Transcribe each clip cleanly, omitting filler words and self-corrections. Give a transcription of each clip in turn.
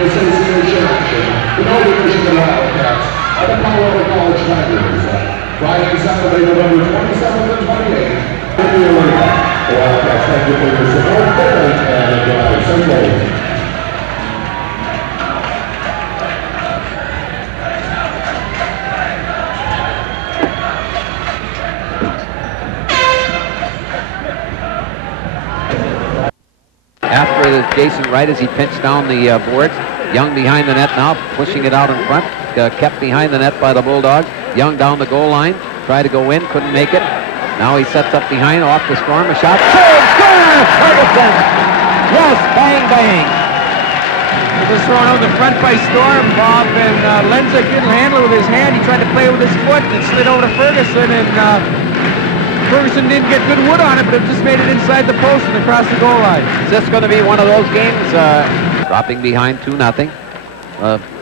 Association action. The Northern Michigan Wildcats are the Colorado College Tigers. Friday and Saturday, November 27th and 28th. In the arena. The Wildcats thank you for your support. And enjoy Sunday. After Jason Wright as he pinched down the boards. Young behind the net now, pushing it out in front. Kept behind the net by the Bulldogs. Young down the goal line. Tried to go in, couldn't make it. Now he sets up behind, off the Storm. A shot. Score! Ferguson! Yes, bang, bang. It was thrown out the front by Storm, Bob, and Lenzik didn't handle it with his hand. He tried to play it with his foot and slid over to Ferguson, and Ferguson didn't get good wood on it, but it just made it inside the post and across the goal line. Is this going to be one of those games? Dropping behind 2-0.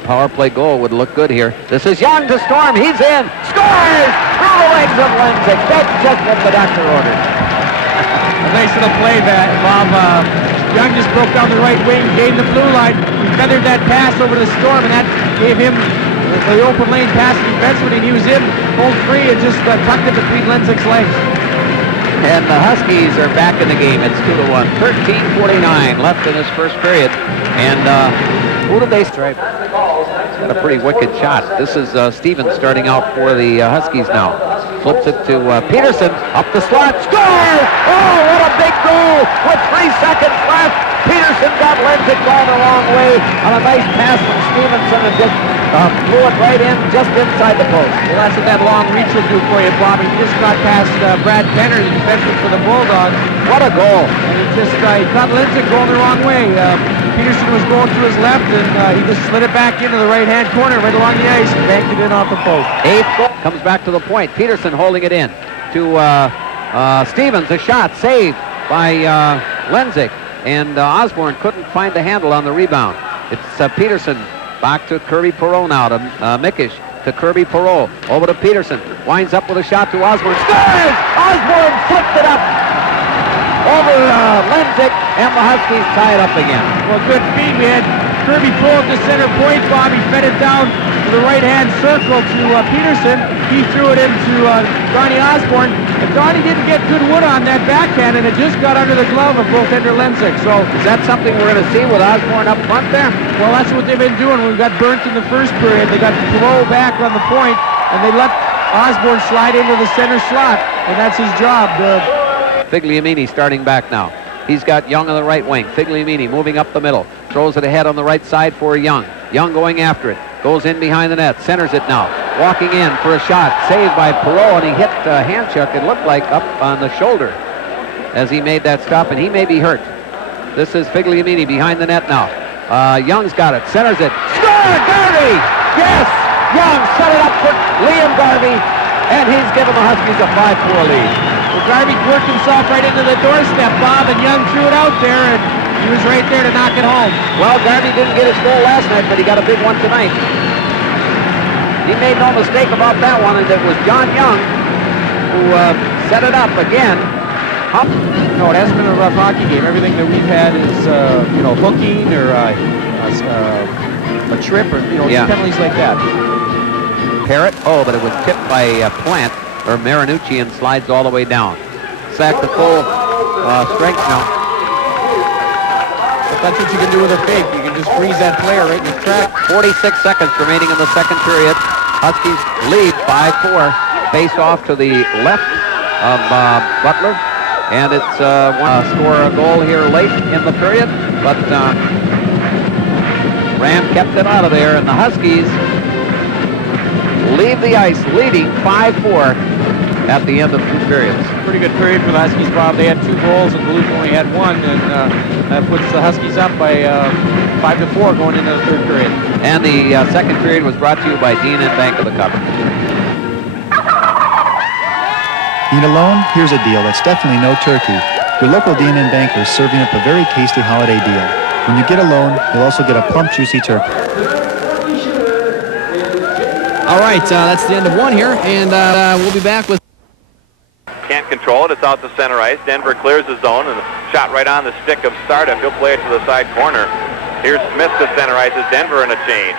Power play goal would look good here. This is Young to Storm. He's in. Scores! Through the legs of Lenzik. That's just what the doctor ordered. A nice little play, Bob. Young just broke down the right wing, gained the blue line, feathered that pass over to Storm, and that gave him the open lane pass to the defenseman, and he was in, hold free, and just tucked it between Lenzik's legs. And the Huskies are back in the game. It's 2-1. 13:49 left in this first period. And who did they strike? It's got a pretty wicked shot. This is Stevens starting out for the Huskies now. Flips it to Peterson. Up the slot. Score! Oh, what a big goal with 3 seconds left. Peterson got Lenzik going the wrong way on a nice pass from Stevenson and just blew it right in, just inside the post. Well, that's what that long reach will do for you, Bob. He just got past Brad Penner, the defenseman for the Bulldogs. What a goal. And it just, he caught Lenzik going the wrong way. Peterson was going to his left, and he just slid it back into the right-hand corner, right along the ice, and banked it in off the post. 8th goal comes back to the point. Peterson holding it in to Stevens. A shot saved by Lenzik. And Osborne couldn't find the handle on the rebound. It's Peterson back to Kirby Perreault now to Mickish to Kirby Perreault. Over to Peterson. Winds up with a shot to Osborne. Scores! Osborne flipped it up over Lenzik, and the Huskies tie it up again. Well, good feed. We had Kirby Perreault at the center point. Bobby fed it down to the right-hand circle to Peterson. He threw it into Donnie Osborne. And Donnie didn't get good wood on that backhand, and it just got under the glove of goaltender Lenzik. So is that something we're going to see with Osborne up front there? Well, that's what they've been doing. We got burnt in the first period. They got Perreault back on the point, and they let Osborne slide into the center slot, and that's his job. Figliamini starting back now. He's got Young on the right wing. Figliamini moving up the middle. Throws it ahead on the right side for Young. Young going after it. Goes in behind the net. Centers it now. Walking in for a shot. Saved by Perreault, and he hit Hanchuk, it looked like, up on the shoulder as he made that stop, and he may be hurt. This is Figliamini behind the net now. Young's got it. Centers it. Score! Garvey! Yes! Young set it up for Liam Garvey, and he's given the Huskies a 5-4 lead. Well, Garvey worked himself right into the doorstep, Bob, and Young threw it out there, and he was right there to knock it home. Well, Garvey didn't get his goal last night, but he got a big one tonight. He made no mistake about that one, and it was John Young who set it up again. No, it hasn't been a rough hockey game. Everything that we've had is, hooking or a trip or, penalties like that. Parrott, but it was tipped by Plant, or Marinucci, and slides all the way down. Sack to full strength now. But that's what you can do with a fake. You can just freeze that player right in the track. 46 seconds remaining in the second period. Huskies lead 5-4. Face off to the left of Butler. And it's score a goal here late in the period. But Ram kept it out of there. And the Huskies leave the ice leading 5-4 at the end of 2 periods. Pretty good period for the Huskies, Bob. They had 2 goals and Duluth only had 1, and that puts the Huskies up by 5-4 going into the 3rd period. And the second period was brought to you by Dean and Bank of the Cover. Need a loan? Here's a deal that's definitely no turkey. Your local D&N Banker is serving up a very tasty holiday deal. When you get a loan, you'll also get a plump, juicy turkey. All right, that's the end of 1 here, and we'll be back with... Can't control it. It's out to center ice. Denver clears the zone, and shot right on the stick of Stardup. He'll play it to the side corner. Here's Smith to center ice as Denver in a change.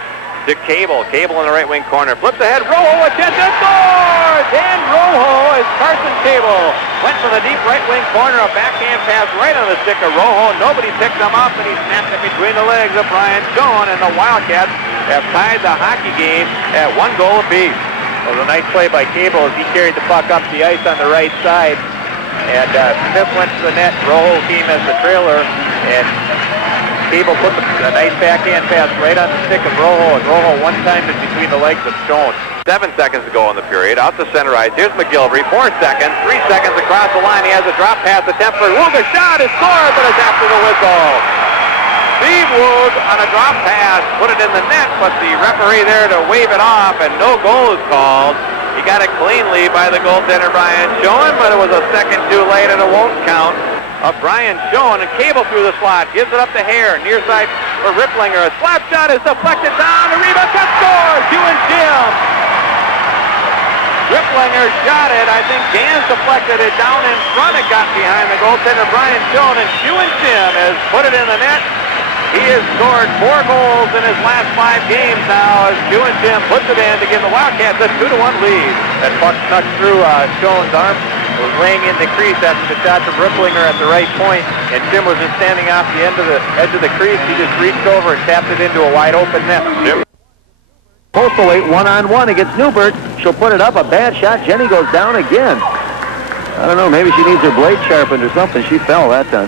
To Cable. Cable in the right wing corner. Flips ahead. Rojo a chance and scores! And Rojo as Carson Cable went for the deep right wing corner. A backhand pass right on the stick of Rojo. Nobody picked him up, and he snapped it between the legs of Brian Schoen, and the Wildcats have tied the hockey game at 1 goal apiece. It was a nice play by Cable as he carried the puck up the ice on the right side. And Smith went to the net. Rojo came as the trailer, and Cable put a nice backhand pass right on the stick of Rojo, and Rojo one-timed it between the legs of Schoen. 7 seconds to go in the period. Out to center ice. Here's McGilvery. 4 seconds. 3 seconds across the line. He has a drop pass attempt for Woog. A shot is scored, but it's after the whistle. Steve Woog on a drop pass put it in the net, but the referee there to wave it off, and no goal is called. He got it cleanly by the goaltender Brian Schoen, but it was a second too late, and it won't count. Brian Schoen, and Cable through the slot, gives it up to Hare, near side for Ripplinger. A slap shot is deflected down, the rebound, cut, scores! Hugh and Jim. Ripplinger shot it. I think Gans deflected it down in front. It got behind the goaltender Brian Schoen, and Hugh and Jim has put it in the net. He has scored 4 goals in his last 5 games now as Hugh and Jim puts it in to give the Wildcats a 2-1 lead. That puck snuck through Schoen's arm. Was laying in the crease after the shot from Ripplinger at the right point, and Jim was just standing off the edge of the crease. He just reached over and tapped it into a wide open net. Jim. Postal weight 1-on-1 against Newbert. She'll put it up. A bad shot. Jenny goes down again. I don't know. Maybe she needs her blade sharpened or something. She fell that time.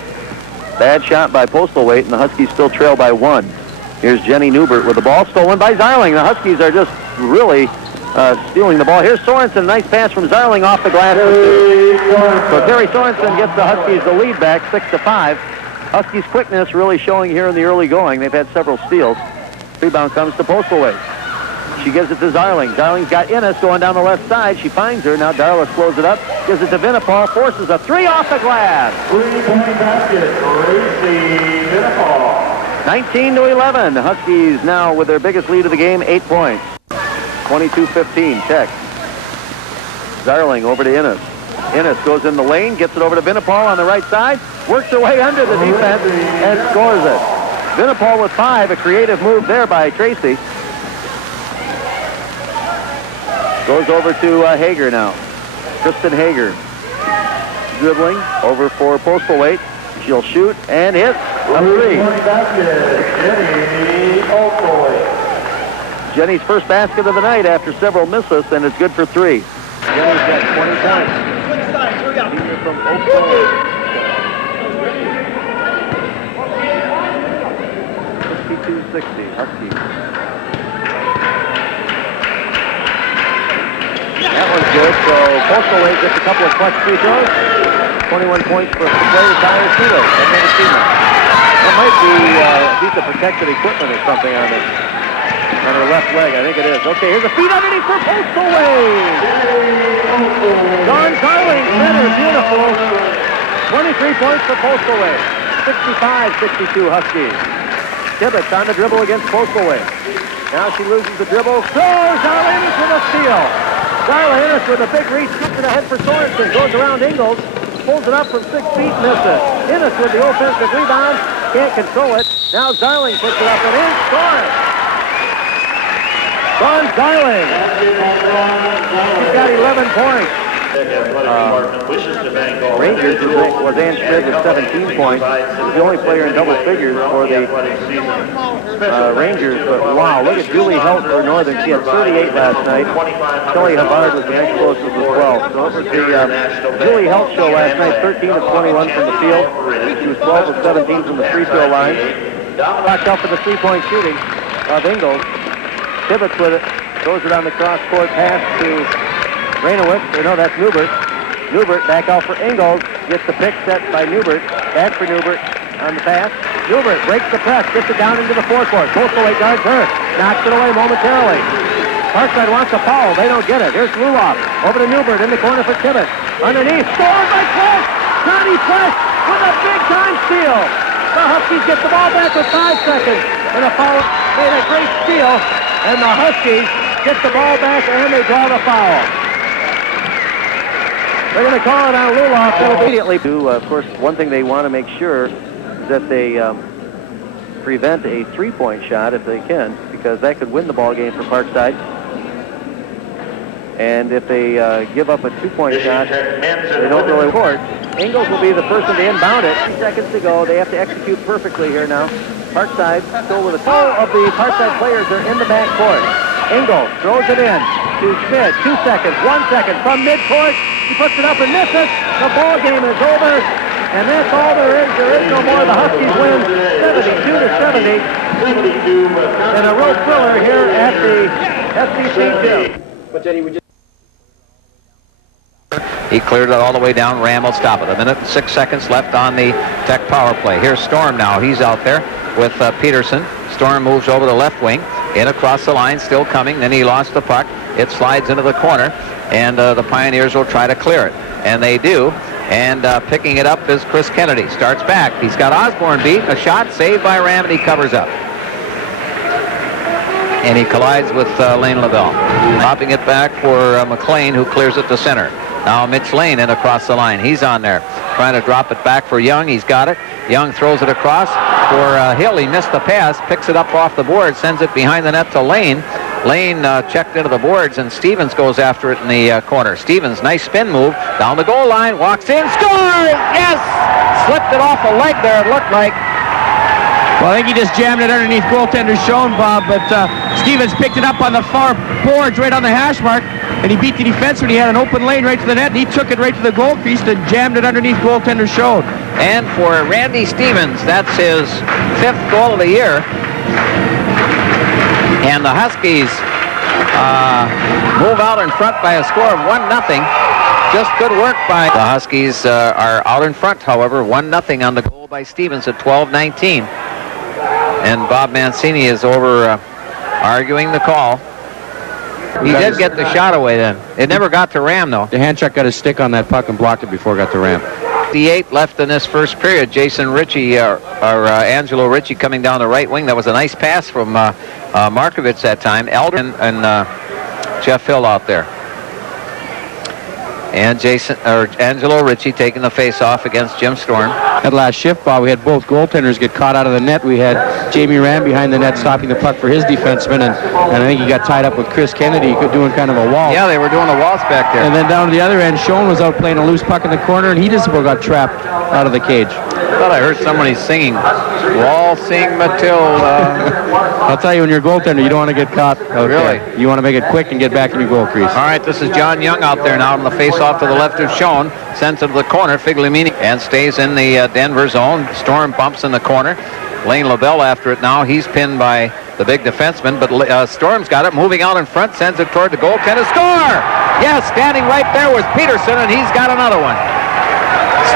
Bad shot by Postal weight, and the Huskies still trail by 1. Here's Jenny Newbert with the ball stolen by Zarling. The Huskies are just really stealing the ball. Here's Sorensen, nice pass from Zarling off the glass. So Terry Sorensen gets the Huskies the lead back, 6-5. Huskies' quickness really showing here in the early going. They've had several steals. Rebound comes to Postalway. She gives it to Zarling. Zarling's got Innes going down the left side. She finds her. Now Darla slows it up. Gives it to Vinipal. Forces a 3 off the glass. 3-point basket, Gracie Vinipal. 19-11. The Huskies now with their biggest lead of the game, 8 points. 22-15, Tech. Zarling over to Innes. Innes goes in the lane, gets it over to Vinipal on the right side, works her way under the defense, and scores it. Vinipal with 5, a creative move there by Tracy. Goes over to Hager now. Kristen Hager. Dribbling over for Postalweight. She'll shoot and hit a 3. Jenny's first basket of the night after several misses, and it's good for 3. Jenny's got 20 points. Senior from Oakville. 62-60, Huskies. That one's good, so Postalweight gets a couple of clutch free throws. 21 points for Player Tyler Tito. I've never seen that. That might be a piece of protected equipment or something on it. On her left leg, I think it is. Okay, here's a feed underneath for Postalweight. Don Carling, center, beautiful. 23 points for Postalweight. 65-62 Huskies. Tibbetts on the dribble against Postalweight. Now she loses the dribble. Throws Darla Innes with a steal. Darla Innes with a big reach, shoots it ahead for Sorensen. Goes around Ingles, pulls it up from 6 feet, misses. Innes with the offensive rebound, can't control it. Now Zarling puts it up and in, scores. Don Zarling. He's got 11 points. Rangers was Ann Sprigg with 17 points. He's the only player in double figures for the Rangers. But wow, look at Julie Helt for Northern. She had 38 last night. Kelly Hubbard was the next closest with 12. So it was the Julie Helt show last night, 13 of 21 from the field. She was 12 of 17 from the free throw line. Backed up for the three-point shooting of Ingles. Tibbetts with it. Throws it on the cross-court pass to Rainowitz. Or no, that's Newbert. Newbert back out for Ingles. Gets the pick set by Newbert. Back for Newbert on the pass. Newbert breaks the press. Gets it down into the forecourt. Postalweight guards her. Knocks it away momentarily. Parkside wants a foul. They don't get it. Here's Luloff. Over to Newbert in the corner for Tibbetts. Underneath. Scored by Press. Johnny Press with a big-time steal. The Huskies get the ball back with 5 seconds. And a foul made a great steal. And the Huskies get the ball back and they draw the foul. They're going to call it on Luloff. They'll immediately do, of course, one thing they want to make sure is that they prevent a three-point shot if they can, because that could win the ball game for Parkside. And if they give up a two-point shot, they don't really score. Ingalls will be the person to inbound it. 3 seconds to go. They have to execute perfectly here now. Parkside still with a toe of the Parkside players are in the backcourt. Ingalls throws it in to Schmidt. 2 seconds, 1 second from midcourt. He puts it up and misses. The ball game is over. And that's all there is. There is no more. The Huskies win 72-70. And a real thriller here at the SBC gym. But then he would just He cleared it all the way down. Ram will stop it. 1 minute and 6 seconds left on the Tech power play. Here's Storm now. He's out there with Peterson. Storm moves over the left wing. In across the line, still coming. Then he lost the puck. It slides into the corner. And the Pioneers will try to clear it. And they do. And picking it up is Chris Kennedy. Starts back. He's got Osborne beat. A shot saved by Ram, and he covers up. And he collides with Lane Lavelle. Dropping it back for McLean, who clears it to center. Now Mitch Lane in across the line. He's on there. Trying to drop it back for Young. He's got it. Young throws it across for Hill. He missed the pass. Picks it up off the board. Sends it behind the net to Lane. Lane checked into the boards, and Stevens goes after it in the corner. Stevens, nice spin move. Down the goal line. Walks in. Scores! Yes! Slipped it off a leg there, it looked like. Well, I think he just jammed it underneath goaltender Schoen, Bob, but Stevens picked it up on the far boards right on the hash mark, and he beat the defenseman. He had an open lane right to the net, and he took it right to the goal crease and jammed it underneath goaltender Schoen. And for Randy Stevens, that's his 5th goal of the year. And the Huskies move out in front by a score of 1-0. Just good work by the Huskies. Are out in front, however, 1-0 on the goal by Stevens at 12:19. And Bob Mancini is over arguing the call. He did get the shot away then. It never got to Ram, though. The hand check got his stick on that puck and blocked it before it got to Ram. 58 left in this first period. Jason Ritchie, or Angelo Ritchie coming down the right wing. That was a nice pass from Markovich that time. Eldon and Jeff Hill out there. And Angelo Ritchie taking the face-off against Jim Storm. That last shift, Bob, we had both goaltenders get caught out of the net. We had Jamie Ram behind the net stopping the puck for his defenseman, and I think he got tied up with Chris Kennedy doing kind of a wall. Yeah, they were doing a waltz back there. And then down to the other end, Schoen was out playing a loose puck in the corner, and he just about got trapped out of the cage. I thought I heard somebody singing, "Waltzing Matilda." I'll tell you, when you're a goaltender, you don't want to get caught out Really? there. You want to make it quick and get back in your goal crease. All right, this is John Young out there now on the face-off to the left of Schoen. Sends it to the corner. Figliamini and stays in the Denver zone. Storm bumps in the corner. Lane Lavelle after it now. He's pinned by the big defenseman, but Storm's got it. Moving out in front, sends it toward the goaltender. Score! Yes, standing right there was Peterson, and he's got another one.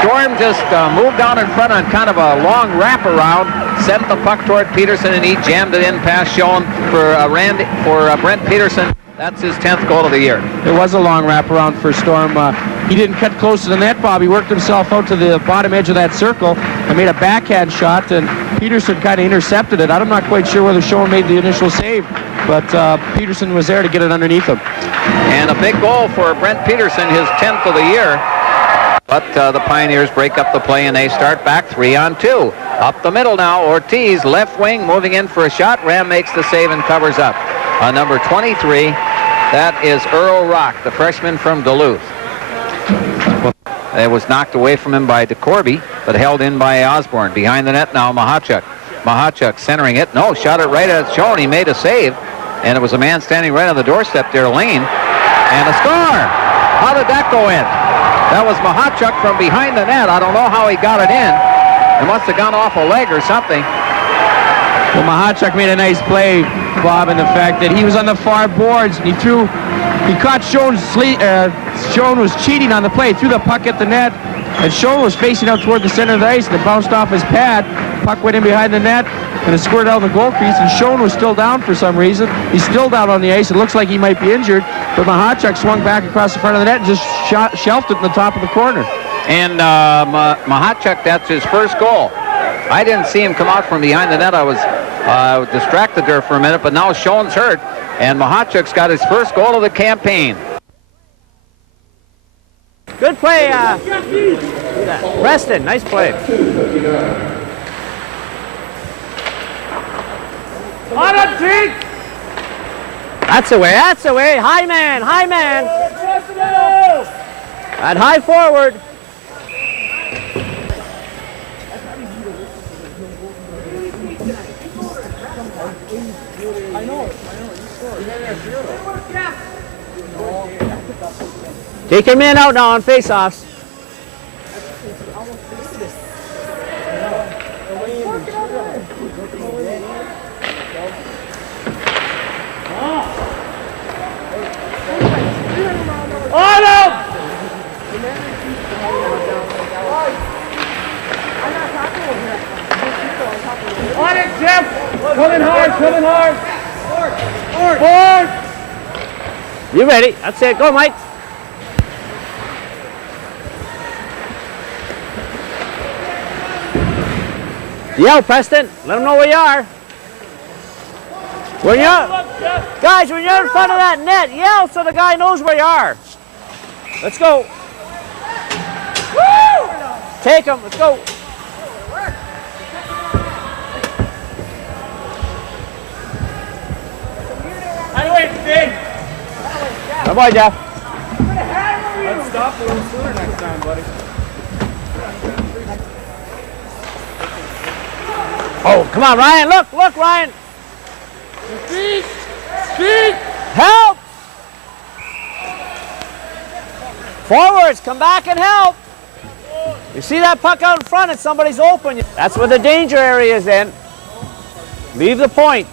Storm just moved down in front on kind of a long wraparound, sent the puck toward Peterson, and he jammed it in past Schoen for Brent Peterson. That's his 10th goal of the year. It was a long wraparound for Storm. He didn't cut close to the net, Bob. He worked himself out to the bottom edge of that circle and made a backhand shot, and Peterson kind of intercepted it. I'm not quite sure whether Schoen made the initial save, but Peterson was there to get it underneath him. And a big goal for Brent Peterson, his 10th of the year. But the Pioneers break up the play, and they start back 3-on-2. Up the middle now, Ortiz, left wing, moving in for a shot. Ram makes the save and covers up. Number 23, that is Earl Rock, the freshman from Duluth. It was knocked away from him by DeCorby, but held in by Osborne. Behind the net now, Mahachuk. Mahachuk centering it. No, shot it right at Schoen. He made a save, and it was a man standing right on the doorstep there, Lane. And a score! How did that go in? That was Mahachuk from behind the net. I don't know how he got it in. It must have gone off a leg or something. Well, Mahachuk made a nice play, Bob, in the fact that he was on the far boards, and he caught Schoen. Schoen was cheating on the play, threw the puck at the net, and Schoen was facing out toward the center of the ice, and it bounced off his pad. Puck went in behind the net, and it squirted out the goal crease, and Schoen was still down for some reason. He's still down on the ice. It looks like he might be injured, but Mahachuk swung back across the front of the net and just shelved it in the top of the corner. And Mahachuk, that's his first goal. I didn't see him come out from behind the net. I was distracted there for a minute, but now Schoen's hurt, and Mahachuk's got his first goal of the campaign. Good play, Preston. Nice play. That's the way, that's the way. High man, high man. And high forward. Take your man out now on face-offs. On him! On it, Jeff! Coming hard, coming hard! Forward! You ready? That's it. Go, Mike. Yell, Preston. Let them know where you are. When you're, guys, when you're in front of that net, yell so the guy knows where you are. Let's go. Woo! Take him. Let's go. Come on, Jeff. Let's stop a little sooner next time, buddy. Oh, come on, Ryan. Look, look, Ryan. Speed! Speed! Help! Forwards, come back and help. You see that puck out in front and somebody's open. That's where the danger area is in. Leave the point.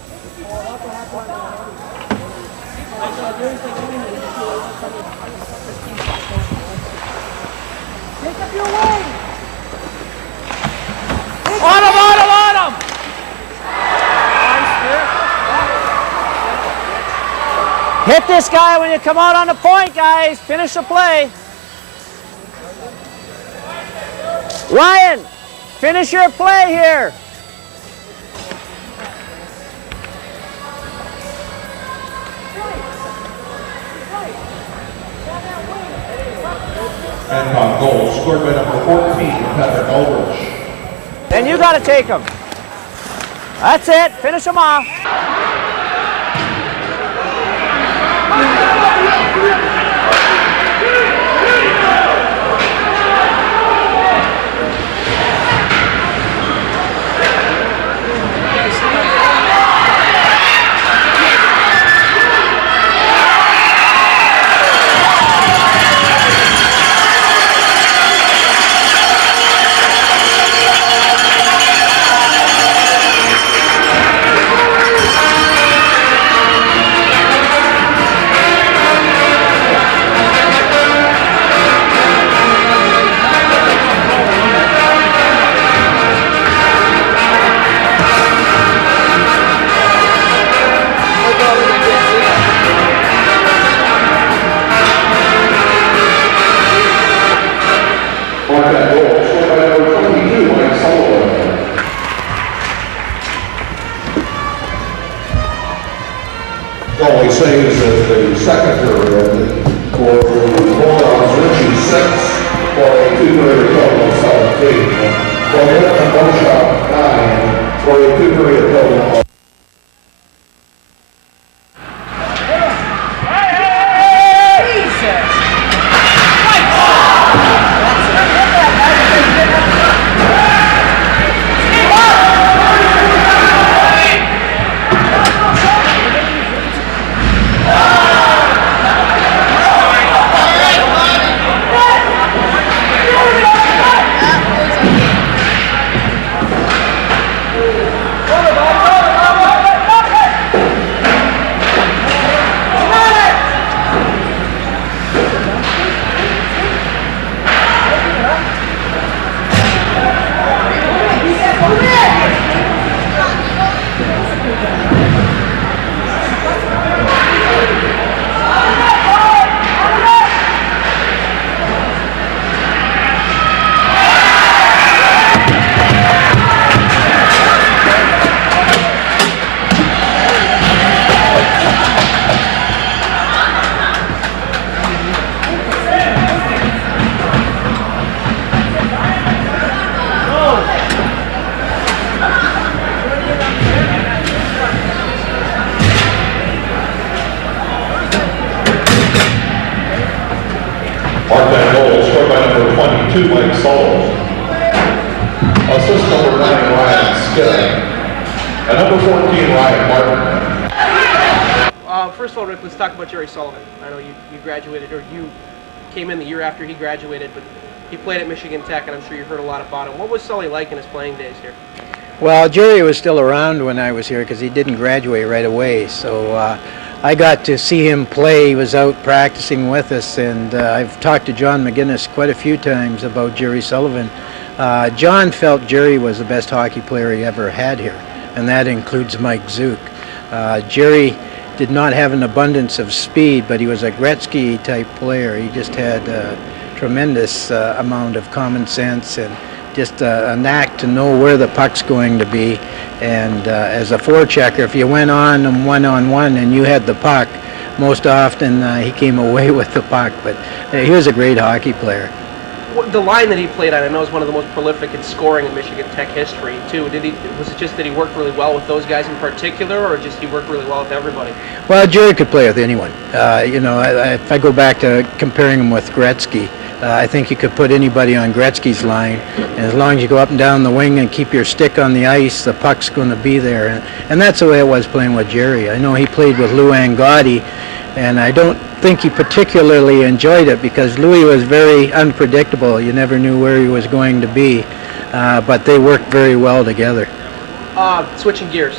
Take up your wing! On him, on him, on him! Hit this guy when you come out on the point, guys. Finish the play. Ryan, finish your play here. And on goal, scored by number 14, Patrick Aldrich. Then you got to take him. That's it. Finish him off. Goalie saves as the second period for the Bulldogs, Richie 6 for a two-period total of 17. For Whitman Boshop 9 for a two-period total of Sullivan. Assist number 9, Ryan Skilling. And number 14, Ryan Martin. First of all, Rick, let's talk about Jerry Sullivan. I know you graduated, or you came in the year after he graduated, but he played at Michigan Tech, and I'm sure you heard a lot about him. What was Sully like in his playing days here? Well, Jerry was still around when I was here because he didn't graduate right away. So I got to see him play. He was out practicing with us, and I've talked to John McGinnis quite a few times about Jerry Sullivan. John felt Jerry was the best hockey player he ever had here, and that includes Mike Zook. Jerry did not have an abundance of speed, but he was a Gretzky-type player. He just had a tremendous amount of common sense and just a knack to know where the puck's going to be. And as a forechecker, if you went on him one-on-one and you had the puck, most often he came away with the puck. But he was a great hockey player. The line that he played on, I know, is one of the most prolific in scoring in Michigan Tech history, too. Was it just that he worked really well with those guys in particular, or just he worked really well with everybody? Well, Jerry could play with anyone. If I go back to comparing him with Gretzky, I think you could put anybody on Gretzky's line, and as long as you go up and down the wing and keep your stick on the ice, the puck's going to be there. And that's the way it was playing with Jerry. I know he played with Lou Angotti, and I don't think he particularly enjoyed it because Louis was very unpredictable. You never knew where he was going to be, but they worked very well together. Switching gears.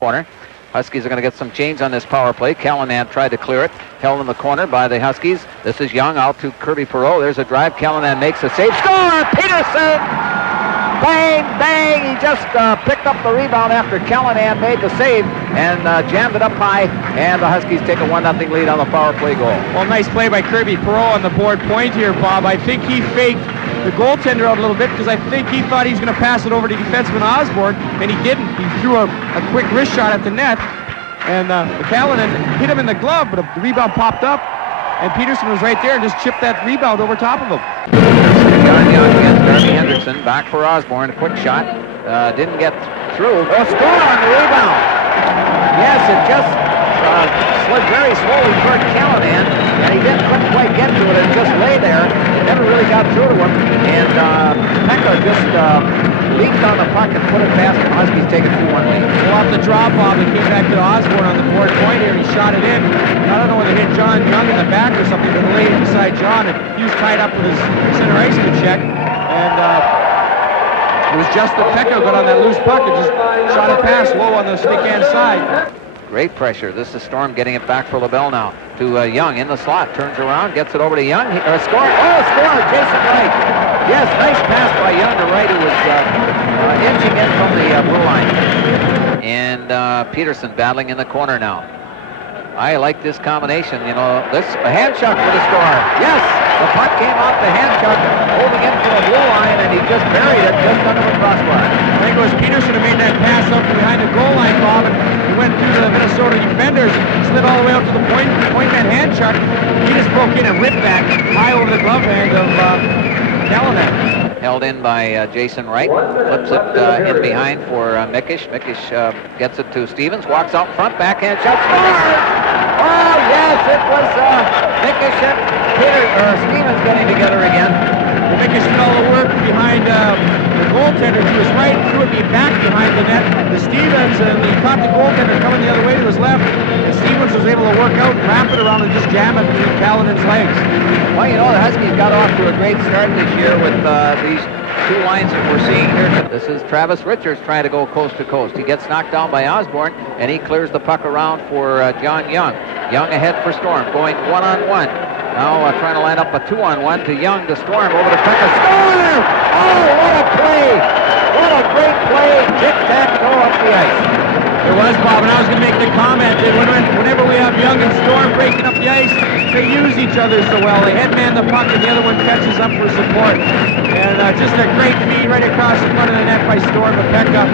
Corner. Huskies are going to get some change on this power play. Callanan tried to clear it. Held in the corner by the Huskies. This is Young out to Kirby Perreault. There's a drive. Callanan makes a save. Score! Peterson! Bang! Bang! He just picked up the rebound after Callanan made the save and jammed it up high. And the Huskies take a 1-0 lead on the power play goal. Well, nice play by Kirby Perreault on the board point here, Bob. I think he faked the goaltender out a little bit because I think he thought he was going to pass it over to defenseman Osborne, and he didn't. He threw a quick wrist shot at the net, and Callanan hit him in the glove, but the rebound popped up, and Peterson was right there and just chipped that rebound over top of him. John Young against Darby Hendrickson. Back for Osborne. A quick shot. Didn't get through. Oh, score on the rebound. Yes, it just slid very slowly toward Callanan, and he couldn't quite get to it. It just lay there. It never really got through to him. And Pekka just leaped on the puck and put it past him. Huskies take a 2-1 lead. Well, off the drop, Bob, it came back to Osborne on the board point here. He shot it in. I don't know whether it hit John Young in the back or something, but it laid beside John, and he was tied up with his center ice check. And it was just that Pekka got on that loose puck and just shot it past low on the stick hand side. Great pressure. This is Storm getting it back for LaBelle now to Young in the slot. Turns around, gets it over to Young. Score! Oh, score! Jason Wright. Yes, nice pass by Young to Wright, who was inching in from the blue line. And Peterson battling in the corner now. I like this combination. You know, a hand shot for the score. Yes, the puck came off the hand shot, holding in for a blue line, and he just buried it just under the crossbar. I think it was Peterson who made that pass up behind the goal line, Bob, and he went through the Minnesota defenders, slid all the way out to the point man hand shot. He just broke in and ripped back high over the glove hand of Callanan. Held in by Jason Wright. Flips it in behind for Mickish. Mickish gets it to Stevens. Walks out front. Backhand shot. Scores! Oh, yes, it was Mickish and Stevens getting together again. Well, Mickish did all the work behind the goaltender to his right, threw it back behind the net to Stevens, and he caught the goaltender coming the other way to his left, and Stevens was able to work out, wrap it around, and just jam it between Callanan's legs. Well, you know, the Huskies got off to a great start this year with these two lines that we're seeing here. This is Travis Richards trying to go coast to coast. He gets knocked down by Osborne, and he clears the puck around for John Young. Young ahead for Storm, going one-on-one. Now trying to line up a 2-on-1 to Young to Storm over to Pekka. Score! Oh, what a play! What a great play! Tic-tac-toe up the ice. It was, Bob, and I was going to make the comment that whenever we have Young and Storm breaking up the ice, they use each other so well. They headman the puck and the other one catches up for support. And just a great feed right across the front of the net by Storm to Pekka.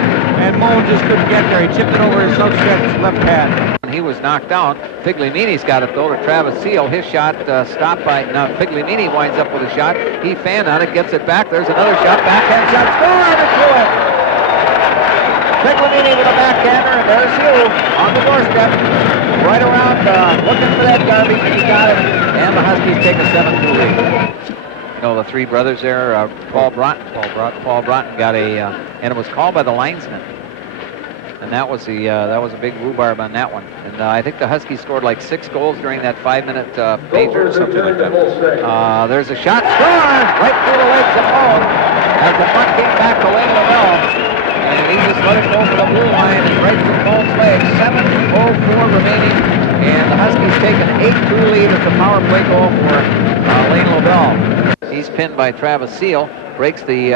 And Moan just couldn't get there. He chipped it over his outstretched left pad. He was knocked down. Figliamini's got it though to Travis Seal. His shot stopped by, now Figliamini winds up with a shot. He fanned on it, gets it back. There's another shot, backhand shot, score to it. Figliamini with a backhander, and there's Seal on the doorstep. Right around, looking for that garbage. He's got it, and the Huskies take a 7-2 lead. You know, the three brothers there, Paul Broughton got a, and it was called by the linesman. And that was a big rhubarb on that one. And I think the Huskies scored like 6 goals during that 5-minute major or something like that. There's a shot, scored right through the legs of Moan as the puck came back to Lane Lavelle. And he just let it go for the blue line and right through Moan's legs. 7:04 remaining, and the Huskies take an 8-2 lead at the power play goal for Lane Lavelle. He's pinned by Travis Seal. Breaks the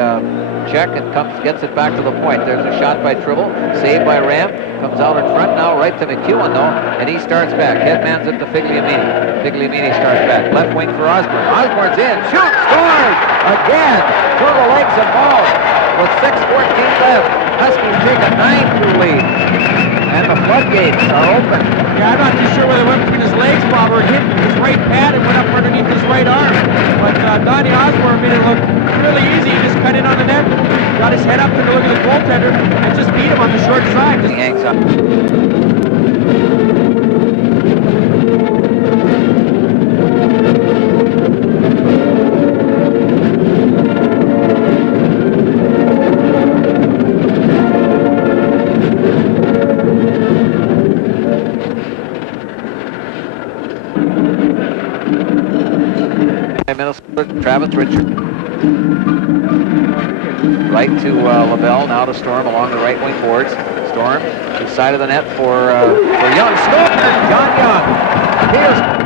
check and gets it back to the point. There's a shot by Tribble, saved by Ram. Comes out in front now, right to McEwen though, and he starts back. Headman's it to Figliamini. Figliamini starts back. Left wing for Osborne. Osborne's in. Shoot! Scores! Again! Through the legs of Moan. With 6:14 left, Huskies take a 9-2 lead. And the floodgates are open. Yeah, I'm not too sure whether it went between his legs, Bob, or hit his right pad and went up underneath his right arm. But Donnie Osborne made it look really easy. He just cut in on the net, got his head up to look at the goaltender, and just beat him on the short side. He hangs up. Travis Richard. Right to Lavelle, now to Storm along the right wing boards. Storm, to the side of the net for Young. Score! John Young. Here's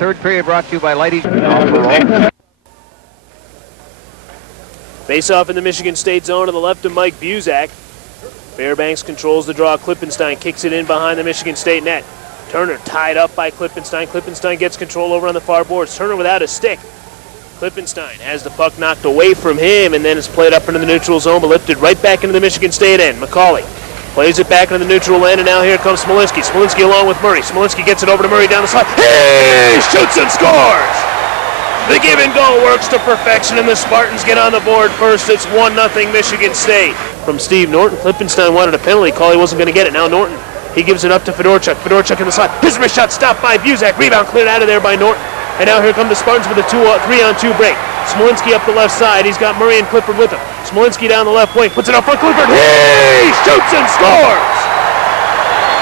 third period brought to you by Lighty. Face off in the Michigan State zone to the left of Mike Buzak. Fairbanks controls the draw. Klippenstein kicks it in behind the Michigan State net. Turner tied up by Klippenstein. Klippenstein gets control over on the far boards. Turner without a stick. Klippenstein has the puck knocked away from him, and then it's played up into the neutral zone, but lifted right back into the Michigan State end. McCauley plays it back into the neutral end, and now here comes Smolinski. Smolinski along with Murray. Smolinski gets it over to Murray down the side. He shoots and scores! The give and go works to perfection, and the Spartans get on the board first. It's 1-0 Michigan State. From Steve Norton, Klippenstein wanted a penalty call. He wasn't going to get it. Now Norton, he gives it up to Fedorchuk. Fedorchuk in the slot. His wrist shot stopped by Buzak. Rebound cleared out of there by Norton. And now here come the Spartans with a 3-on-2 break. Smolinski up the left side. He's got Murray and Clifford with him. Smolinski down the left wing. Puts it up for Clifford. He shoots and scores!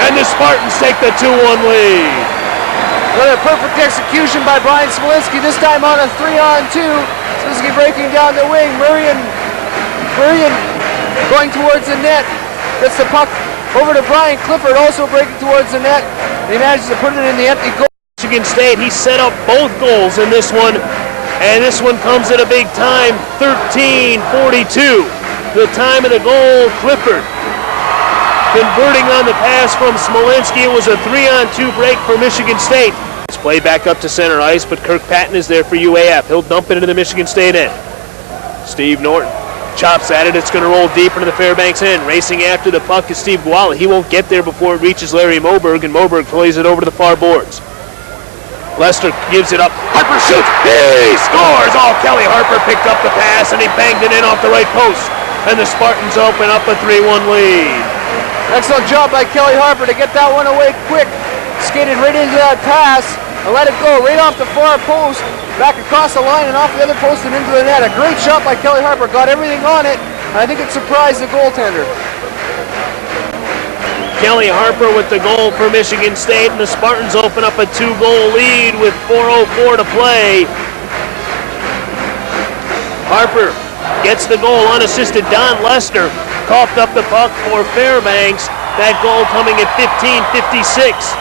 And the Spartans take the 2-1 lead. Another perfect execution by Brian Smolinski, this time on a 3-on-2. Smolinski breaking down the wing. Murray going towards the net. Gets the puck over to Brian Clifford, also breaking towards the net. He manages to put it in the empty goal. Michigan State, he set up both goals in this one, and this one comes at a big time, 13:42. The time of the goal, Clifford converting on the pass from Smolinski. It was a 3-on-2 break for Michigan State. It's played back up to center ice, but Kirk Patton is there for UAF. He'll dump it into the Michigan State end. Steve Norton chops at it. It's going to roll deep into the Fairbanks end. Racing after the puck is Steve Guala. He won't get there before it reaches Larry Moberg, and Moberg plays it over to the far boards. Lester gives it up. Harper shoots. He scores! Kelly Harper picked up the pass, and he banged it in off the right post. And the Spartans open up a 3-1 lead. Excellent job by Kelly Harper to get that one away quick. Skated right into that pass and let it go right off the far post, back across the line and off the other post and into the net. A great shot by Kelly Harper. Got everything on it, and I think it surprised the goaltender. Kelly Harper with the goal for Michigan State, and the Spartans open up a 2-goal lead with 4:04 to play. Harper gets the goal unassisted. Don Lester coughed up the puck for Fairbanks. That goal coming at 15:56.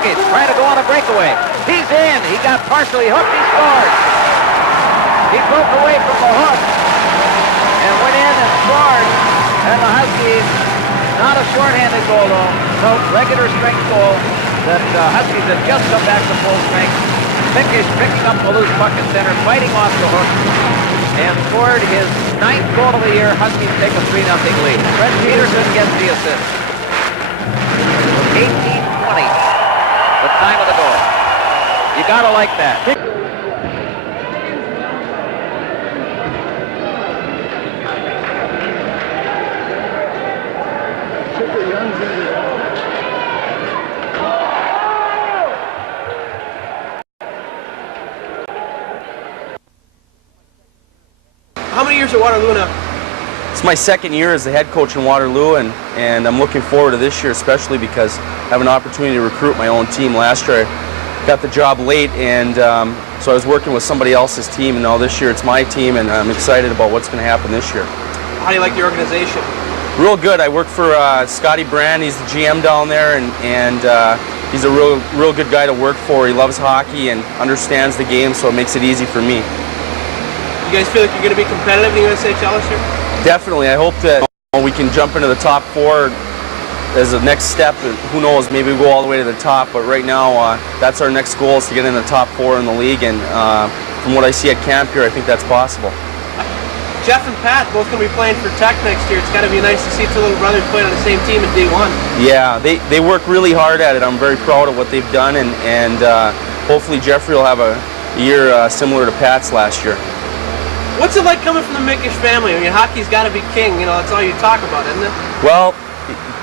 Luckett trying to go on a breakaway. He's in. He got partially hooked. He scored. He broke away from the hook and went in and scored. And the Huskies, not a shorthanded goal though, no regular strength goal that Huskies have just come back to full strength. Mickish picking up the loose puck in center, fighting off the hook, and scored his 9th goal of the year. Huskies take a 3-0 lead. Fred Peterson gets the assist. 18-20, the time of the goal. You gotta like that. How many years at Waterloo now? It's my 2nd year as the head coach in Waterloo, and I'm looking forward to this year especially because I have an opportunity to recruit my own team. Last year I got the job late, and so I was working with somebody else's team, and now this year it's my team, and I'm excited about what's going to happen this year. How do you like the organization? Real good. I work for Scotty Brand. He's the GM down there, and he's a real good guy to work for. He loves hockey and understands the game, so it makes it easy for me. You guys feel like you're going to be competitive in the USHL this year? Definitely. I hope that we can jump into the top 4 as a next step. Who knows, maybe we go all the way to the top, but right now that's our next goal, is to get in the top 4 in the league, and from what I see at camp here, I think that's possible. Jeff and Pat both going to be playing for Tech next year. It's got to be nice to see 2 little brothers playing on the same team in D1. Yeah, they work really hard at it. I'm very proud of what they've done, and hopefully Jeffrey will have a year similar to Pat's last year. What's it like coming from the Mickish family? I mean, hockey's got to be king. You know, that's all you talk about, isn't it? Well,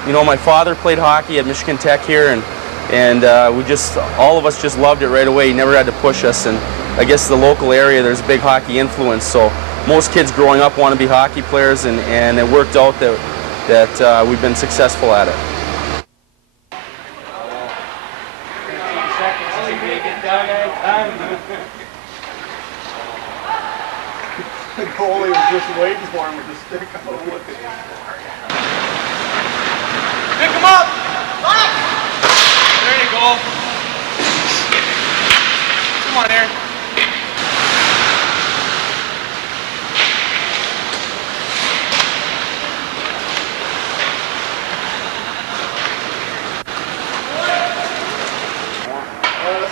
you know, my father played hockey at Michigan Tech here, and all of us just loved it right away. He never had to push us, and I guess the local area, there's a big hockey influence, so most kids growing up want to be hockey players, and it worked out that we've been successful at it. The goalie was just waiting for him with the stick out. Pick him up! There you go. Come on, Aaron.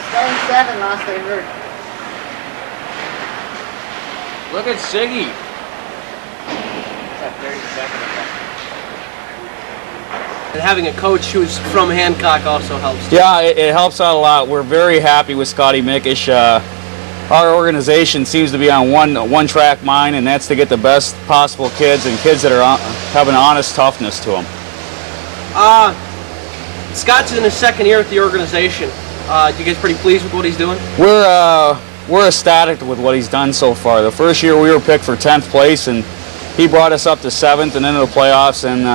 Starting 7 last I heard. Look at Siggy. And having a coach who's from Hancock also helps. Yeah, it helps out a lot. We're very happy with Scotty Mickish. Our organization seems to be on one track mind, and that's to get the best possible kids and kids that are have an honest toughness to them. Scott's in his 2nd year with the organization. You guys pretty pleased with what he's doing? We're ecstatic with what he's done so far. The first year we were picked for 10th place, and he brought us up to 7th and into the playoffs. And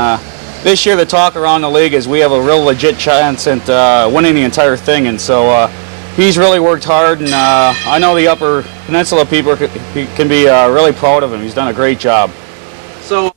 this year the talk around the league is we have a real legit chance at winning the entire thing. And so he's really worked hard, and I know the Upper Peninsula people can be really proud of him. He's done a great job. So